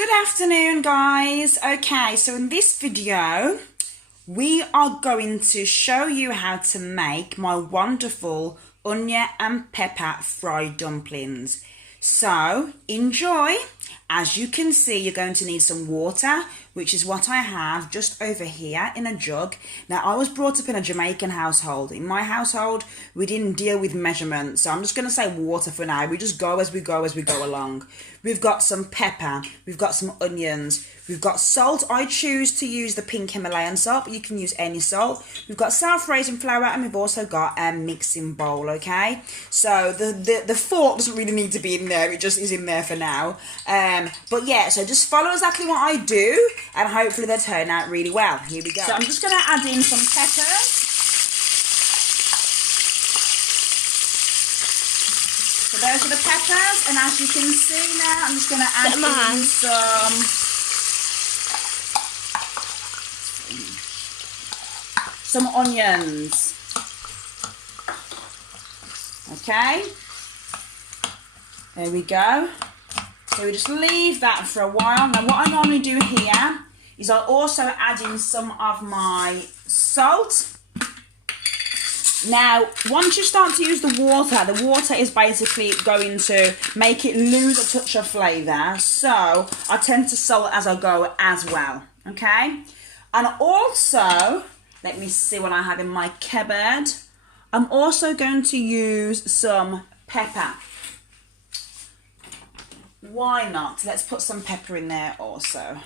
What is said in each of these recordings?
Good afternoon, guys. Okay, so in this video we are going to show you how to make my wonderful onion and pepper fried dumplings. So enjoy. As you can see, you're going to need some water, which is what I have just over here in a jug. Now, I was brought up in a Jamaican household. In my household, we didn't deal with measurements, so I'm just going to say water for now. We just go as we go along. We've got some pepper, we've got some onions, we've got salt. I choose to use the pink Himalayan salt, but you can use any salt. We've got self-raising flour, and we've also got a mixing bowl, okay? So the fork doesn't really need to be in there, it just is in there for now. But yeah, so just follow exactly what I do, and hopefully they'll turn out really well. Here we go. So I'm just going to add in some peppers. So those are the peppers, and as you can see now, I'm just going to add in some onions. Okay, there we go. So we just leave that for a while. Now what I normally do here is I also add in some of my salt. Now, once you start to use the water is basically going to make it lose a touch of flavour. So I tend to salt as I go as well, okay? And also, let me see what I have in my cupboard. I'm also going to use some pepper. Why not? Let's put some pepper in there also.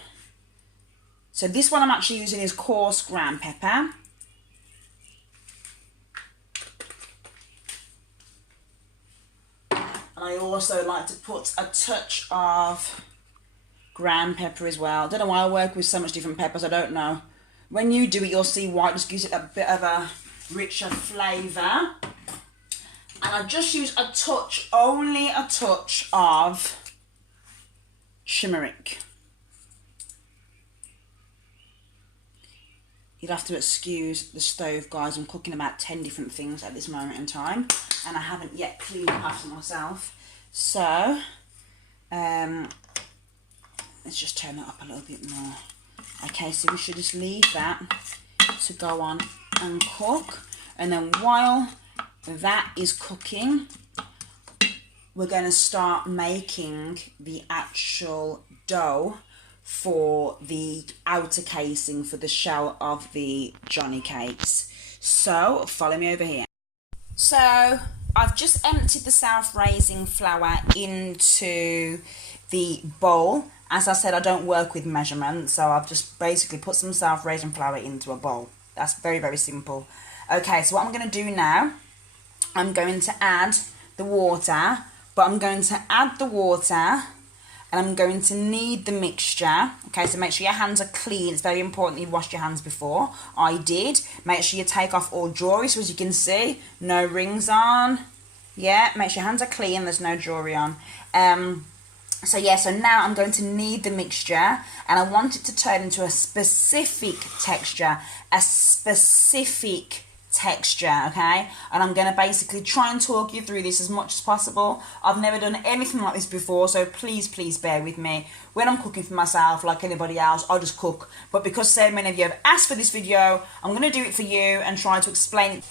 So this one I'm actually using is coarse ground pepper. And I also like to put a touch of ground pepper as well. I don't know why I work with so much different peppers, I don't know. When you do it, you'll see why. It just gives it a bit of a richer flavour. And I just use a touch, only a touch of turmeric. You'd have to excuse the stove, guys. I'm cooking about 10 different things at this moment in time, and I haven't yet cleaned it after myself. So let's just turn it up a little bit more. Okay, so we should just leave that to go on and cook, and then while that is cooking, we're going to start making the actual dough for the outer casing for the shell of the Johnny cakes. So follow me over here. So I've just emptied the self-raising flour into the bowl. As I said, I don't work with measurements, so I've just basically put some self-raising flour into a bowl. That's very, very simple. Okay, so what I'm going to do now, I'm going to add the water, but I'm going to add the water and I'm going to knead the mixture. Okay, so make sure your hands are clean. It's very important that you washed your hands before. I did. Make sure you take off all jewellery, so as you can see, no rings on. Yeah, make sure your hands are clean, there's no jewellery on. So yeah, so now I'm going to knead the mixture, and I want it to turn into a specific texture, okay? And I'm going to basically try and talk you through this as much as possible. I've never done anything like this before, so please bear with me. When I'm cooking for myself, like anybody else, I'll just cook. But because so many of you have asked for this video, I'm going to do it for you and try to explain it.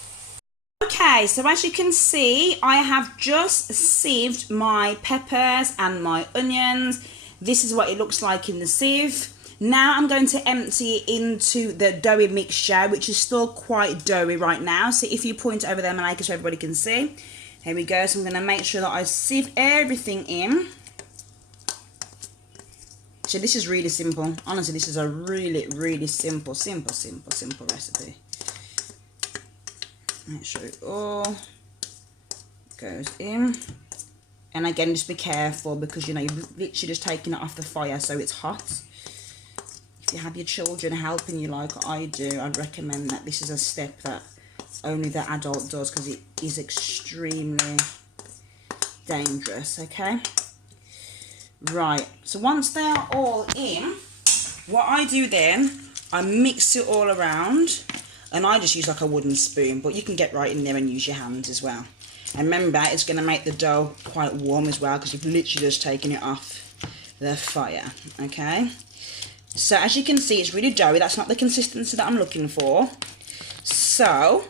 Okay, so as you can see, I have just sieved my peppers and my onions. This is what it looks like in the sieve. Now I'm going to empty it into the doughy mixture, which is still quite doughy right now. So if you point over there, Malika, so everybody can see. Here we go. So I'm going to make sure that I sieve everything in. So this is really simple. Honestly, this is a really simple recipe. Make sure it all goes in. And again, just be careful because, you know, you're literally just taking it off the fire, so it's hot. If you have your children helping you like I do, I'd recommend that this is a step that only the adult does, because it is extremely dangerous, okay? Right, so once they're all in, what I do then, I mix it all around, and I just use like a wooden spoon, but you can get right in there and use your hands as well. And remember, it's going to make the dough quite warm as well, because you've literally just taken it off the fire, okay? So as you can see, it's really doughy. That's not the consistency that I'm looking for. So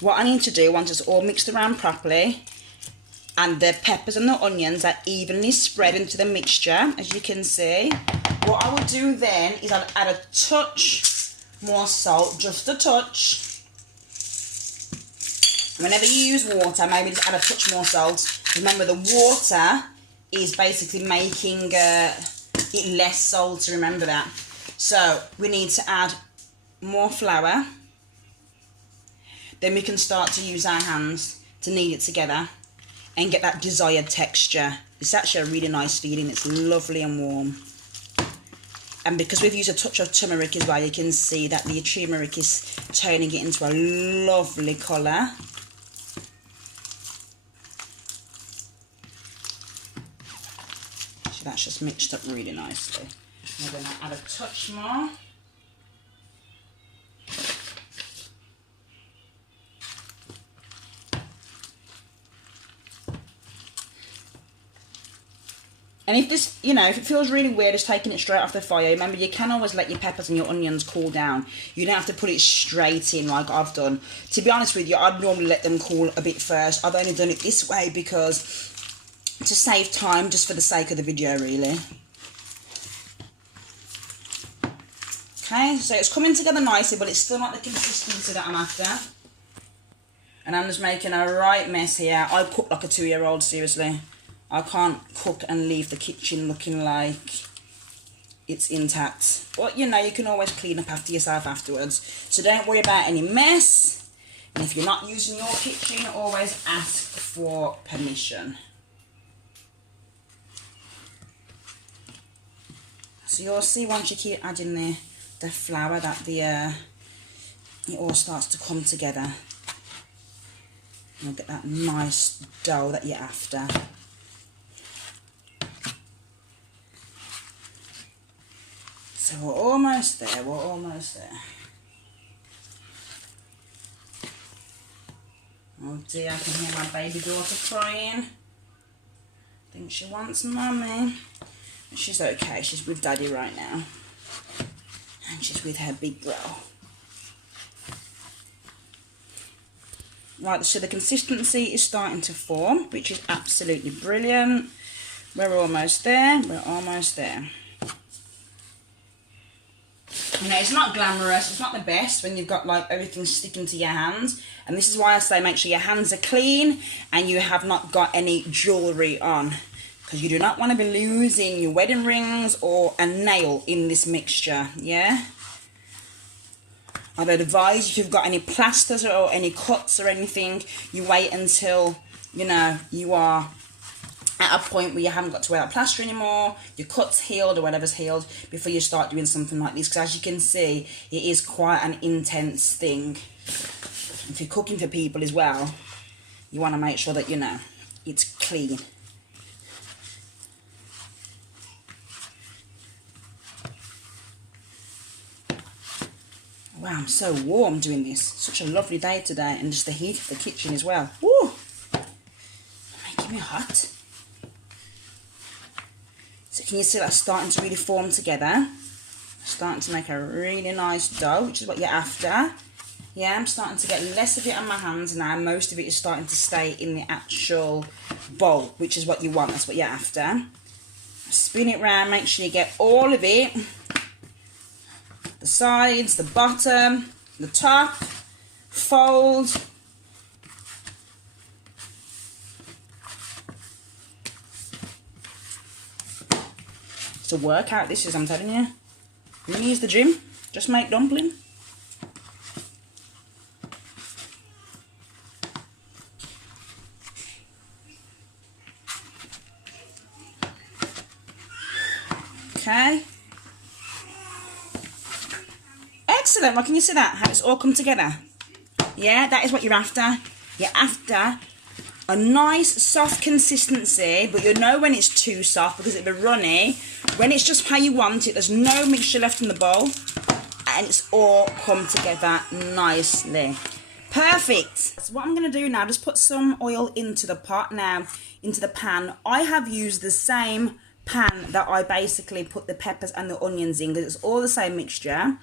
what I need to do, once it's all mixed around properly and the peppers and the onions are evenly spread into the mixture, as you can see, what I will do then is I'll add a touch more salt, just a touch. Whenever you use water, maybe just add a touch more salt. Remember, the water is basically making it less salty, remember that. So we need to add more flour. Then we can start to use our hands to knead it together and get that desired texture. It's actually a really nice feeling. It's lovely and warm. And because we've used a touch of turmeric as well, you can see that the turmeric is turning it into a lovely colour. So that's just mixed up really nicely. I'm going to add a touch more. And if this, you know, if it feels really weird just taking it straight off the fire, remember you can always let your peppers and your onions cool down. You don't have to put it straight in like I've done. To be honest with you, I'd normally let them cool a bit first. I've only done it this way because to save time, just for the sake of the video really. Okay, so it's coming together nicely, but it's still not the consistency that I'm after. And I'm just making a right mess here. I cook like a 2-year-old, seriously. I can't cook and leave the kitchen looking like it's intact. But, you know, you can always clean up after yourself afterwards. So don't worry about any mess. And if you're not using your kitchen, always ask for permission. So you'll see once you keep adding the flour that it all starts to come together. You'll get that nice dough that you're after. So we're almost there, we're almost there. Oh dear, I can hear my baby daughter crying. I think she wants mummy. She's okay, she's with daddy right now. And she's with her big bro. Right, so the consistency is starting to form, which is absolutely brilliant. We're almost there, we're almost there. You know, it's not glamorous, it's not the best when you've got like everything sticking to your hands. And this is why I say make sure your hands are clean and you have not got any jewellery on. Because you do not want to be losing your wedding rings or a nail in this mixture, yeah? I'd advise if you've got any plasters or any cuts or anything, you wait until, you know, you are at a point where you haven't got to wear that plaster anymore, your cut's healed or whatever's healed, before you start doing something like this. Because as you can see, it is quite an intense thing. If you're cooking for people as well, you want to make sure that, you know, it's clean. Wow, I'm so warm doing this. Such a lovely day today, and just the heat of the kitchen as well. Woo! Making me hot. So can you see that's starting to really form together? Starting to make a really nice dough, which is what you're after. Yeah, I'm starting to get less of it on my hands now. Most of it is starting to stay in the actual bowl, which is what you want. That's what you're after. Spin it round, make sure you get all of it. The sides, the bottom, the top, fold. It's a workout, this is, I'm telling you. You can use the gym, just make dumpling. Okay. Excellent. Well, can you see that? How it's all come together? Yeah, that is what you're after. You're after a nice soft consistency, but you'll know when it's too soft because it'll be runny. When it's just how you want it, there's no mixture left in the bowl, and it's all come together nicely. Perfect. So what I'm going to do now, just put some oil into the pot now, into the pan. I have used the same pan that I basically put the peppers and the onions in, because it's all the same mixture.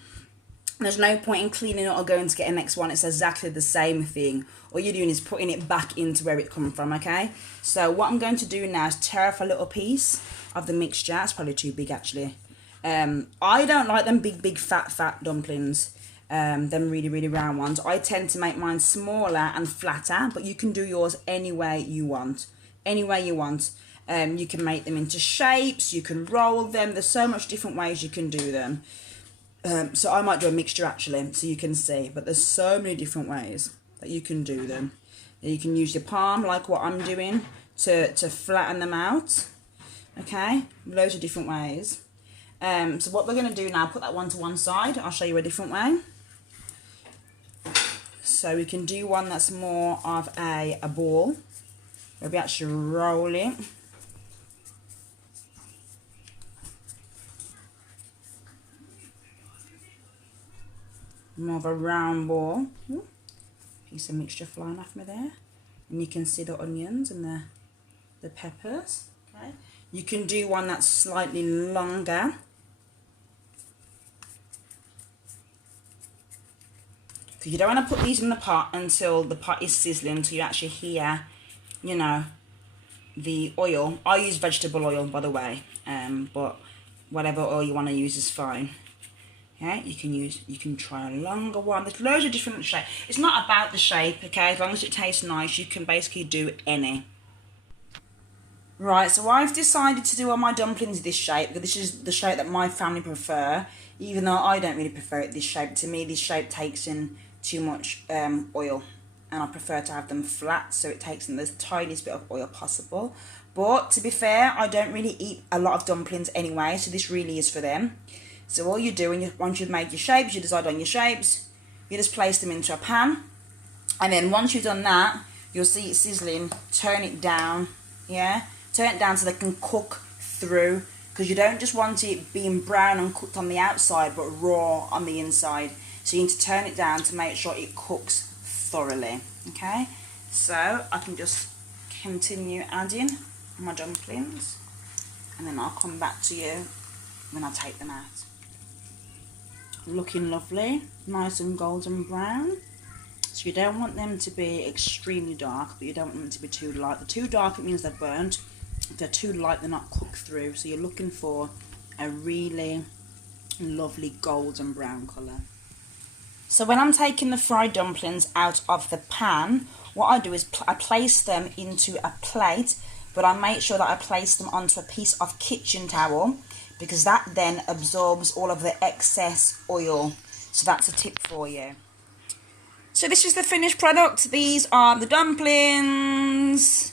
There's no point in cleaning it or going to get a next one. It's exactly the same thing. All you're doing is putting it back into where it come from, okay? So what I'm going to do now is tear off a little piece of the mixture. It's probably too big, actually. I don't like them big, fat dumplings. Them really round ones. I tend to make mine smaller and flatter, but you can do yours any way you want. Any way you want. You can make them into shapes, you can roll them. There's so much different ways you can do them. So I might do a mixture actually, so you can see. But there's so many different ways that you can do them. You can use your palm, like what I'm doing, to flatten them out. Okay, loads of different ways. So what we're going to do now, put that one to one side. I'll show you a different way. So we can do one that's more of a ball, where we actually roll it. More of a round ball. Ooh, piece of mixture flying off me there. And you can see the onions and the peppers. Okay. You can do one that's slightly longer. Because you don't want to put these in the pot until the pot is sizzling, until you actually hear, you know, the oil. I use vegetable oil, by the way, but whatever oil you want to use is fine. Okay, you can try a longer one. There's loads of different shapes. It's not about the shape, okay? As long as it tastes nice, you can basically do any. Right, so I've decided to do all my dumplings this shape, because this is the shape that my family prefer, even though I don't really prefer it this shape. To me, this shape takes in too much oil, and I prefer to have them flat, so it takes in the tiniest bit of oil possible. But to be fair, I don't really eat a lot of dumplings anyway, so this really is for them. So all you do, once you've made your shapes, you decide on your shapes, you just place them into a pan, and then once you've done that, you'll see it sizzling. Turn it down, yeah? Turn it down so they can cook through, because you don't just want it being brown and cooked on the outside, but raw on the inside. So you need to turn it down to make sure it cooks thoroughly, okay? So I can just continue adding my dumplings, and then I'll come back to you when I take them out. Looking lovely, nice and golden brown. So you don't want them to be extremely dark, but you don't want them to be too light. The too dark, it means they're burnt. If they're too light, they're not cooked through. So you're looking for a really lovely golden brown colour. So when I'm taking the fried dumplings out of the pan, what I do is I place them into a plate, but I make sure that I place them onto a piece of kitchen towel, because that then absorbs all of the excess oil. So that's a tip for you. So this is the finished product. These are the dumplings.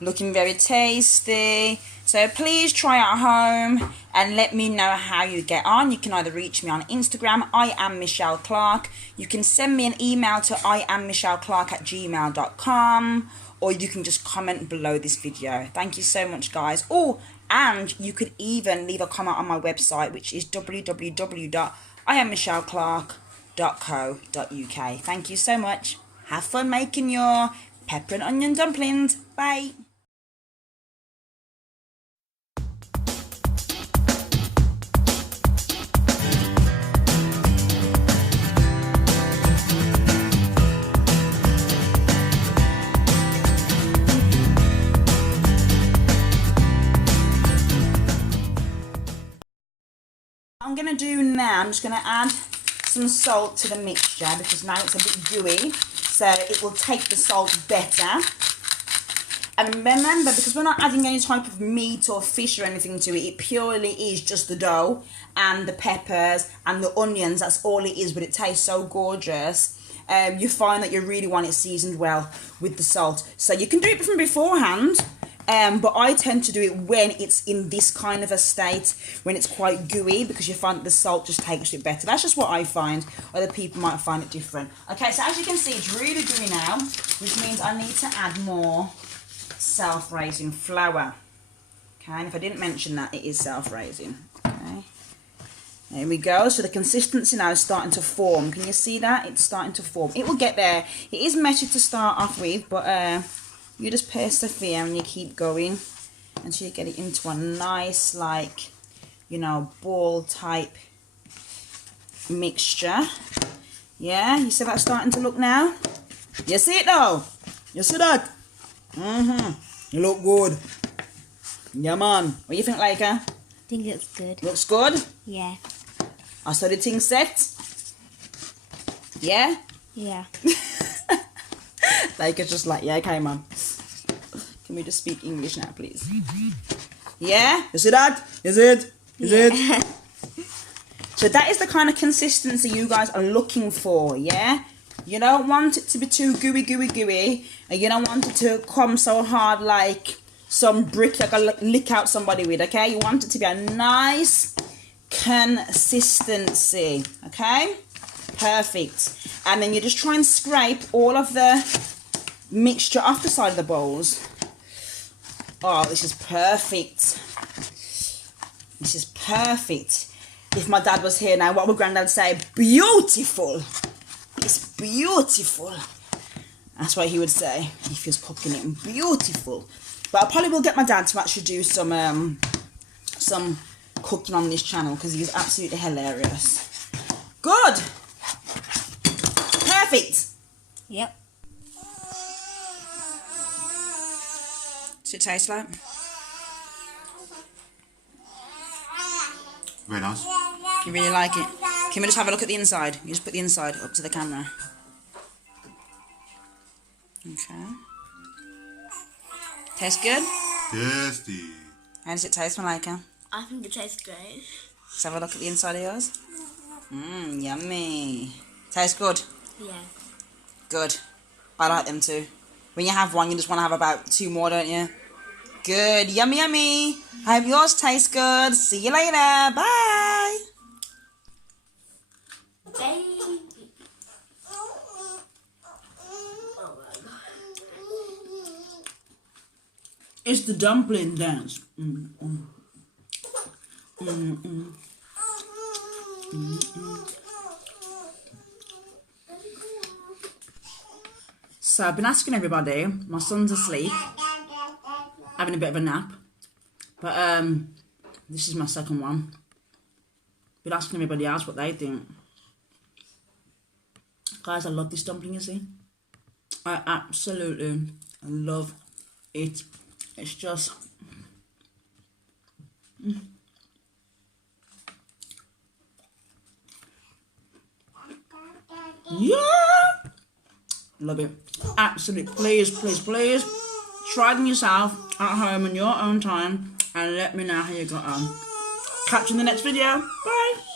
Looking very tasty. So please try it at home and let me know how you get on. You can either reach me on Instagram, I am Michelle Clark. You can send me an email to iammichelleclark@gmail.com, or you can just comment below this video. Thank you so much, guys. Oh, and you could even leave a comment on my website, which is www.iammichelleclark.co.uk. Thank you so much. Have fun making your pepper and onion dumplings. Bye. I'm going to do now, I'm just going to add some salt to the mixture, because now it's a bit gooey, so it will take the salt better. And remember, because we're not adding any type of meat or fish or anything to it, it purely is just the dough and the peppers and the onions. That's all it is, but it tastes so gorgeous. You find that you really want it seasoned well with the salt. So you can do it from beforehand. But I tend to do it when it's in this kind of a state, when it's quite gooey, because you find that the salt just takes it better. That's just what I find. Other people might find it different. Okay, so as you can see, it's really gooey now, which means I need to add more self-raising flour. Okay, and if I didn't mention that, it is self-raising. Okay, there we go. So the consistency now is starting to form. Can you see that? It's starting to form. It will get there. It is messy to start off with, but you just persevere and you keep going, until you get it into a nice, like, you know, ball type mixture. Yeah, you see that starting to look now? You see it though? You see that? You look good. Yeah, man. What do you think, Laika? I think it's good. Looks good? Yeah. I saw the thing set. Yeah? Yeah. Laika's just like, yeah, okay, man. Can we just speak English now, please? Yeah? You see that? Is it? Is it? So that is the kind of consistency you guys are looking for, yeah? You don't want it to be too gooey, and you don't want it to come so hard like some brick you're gonna lick out somebody with, okay? You want it to be a nice consistency, okay? Perfect. And then you just try and scrape all of the mixture off the side of the bowls. Oh, this is perfect. This is perfect. If my dad was here now, what would Granddad say? Beautiful. It's beautiful. That's what he would say if he was cooking it. Beautiful. But I probably will get my dad to actually do some cooking on this channel because he's absolutely hilarious. Good. Perfect. Yep. Does it taste like? Very nice. You really like it? Can we just have a look at the inside? You just put the inside up to the camera. Okay. Tastes good? Tasty. How does it taste, Malika? I think it tastes great. Let's have a look at the inside of yours. Yummy. Tastes good? Yeah. Good. I like them too. When you have one, you just want to have about 2 more, don't you? Good. Yummy, yummy. I hope yours tastes good. See you later. Bye. Baby. Oh my god. It's the dumpling dance. So I've been asking everybody. My son's asleep, having a bit of a nap. But this is my second one. Been asking everybody else what they think. Guys, I love this dumpling, you see. I absolutely love it. It's just... Yeah! Love it. Absolutely. Please, please, please try them yourself at home in your own time and let me know how you got on. Catch you in the next video. Bye!